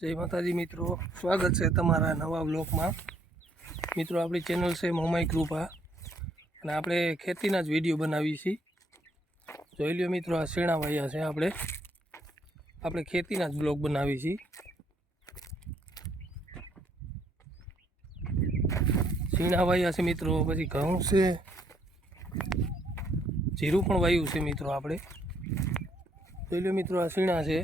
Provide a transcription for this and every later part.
જય માતાજી મિત્રો, સ્વાગત છે તમારા નવા બ્લોગમાં। મિત્રો આપણી ચેનલ છે મોમાઈ કૃપા અને આપણે ખેતીના જ વિડીયો બનાવીએ છીએ। જોઈ લ્યો મિત્રો, આ શેણા વાયા છે, આપણે ખેતીના જ બ્લોગ બનાવીએ છીએ। શીણા વાયા છે મિત્રો, પછી ઘઉં છે, જીરું પણ વાયું છે મિત્રો। આપણે જોઈ લ્યો મિત્રો, આ શીણા છે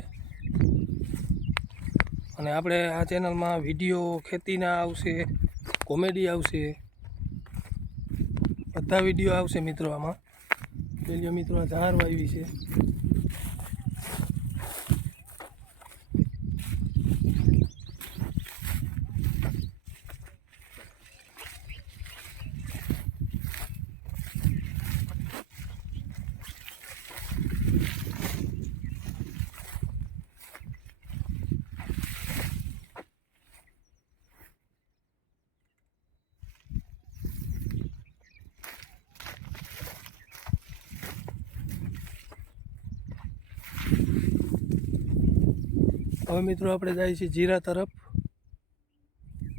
અને આપણે આ ચેનલમાં વિડીયો ખેતીના આવશે, કોમેડી આવશે, બધા વિડીયો આવશે મિત્રો। આમાં જોઈ લ્યો મિત્રો, આ ઝાર વાવી છે। હવે મિત્રો આપણે જાય છે જીરા તરફ।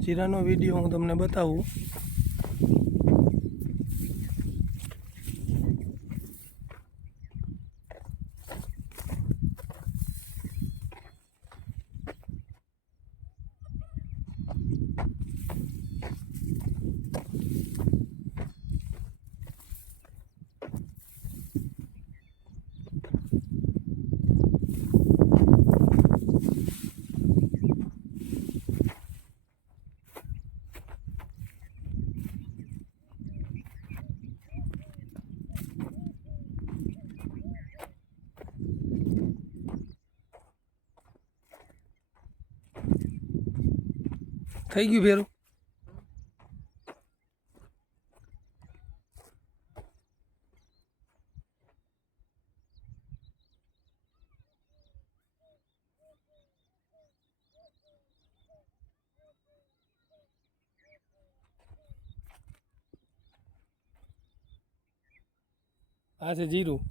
જીરાનો વિડીયો હું તમને બતાવું। થઈ ગયું ફેરું? આ છે જીરું।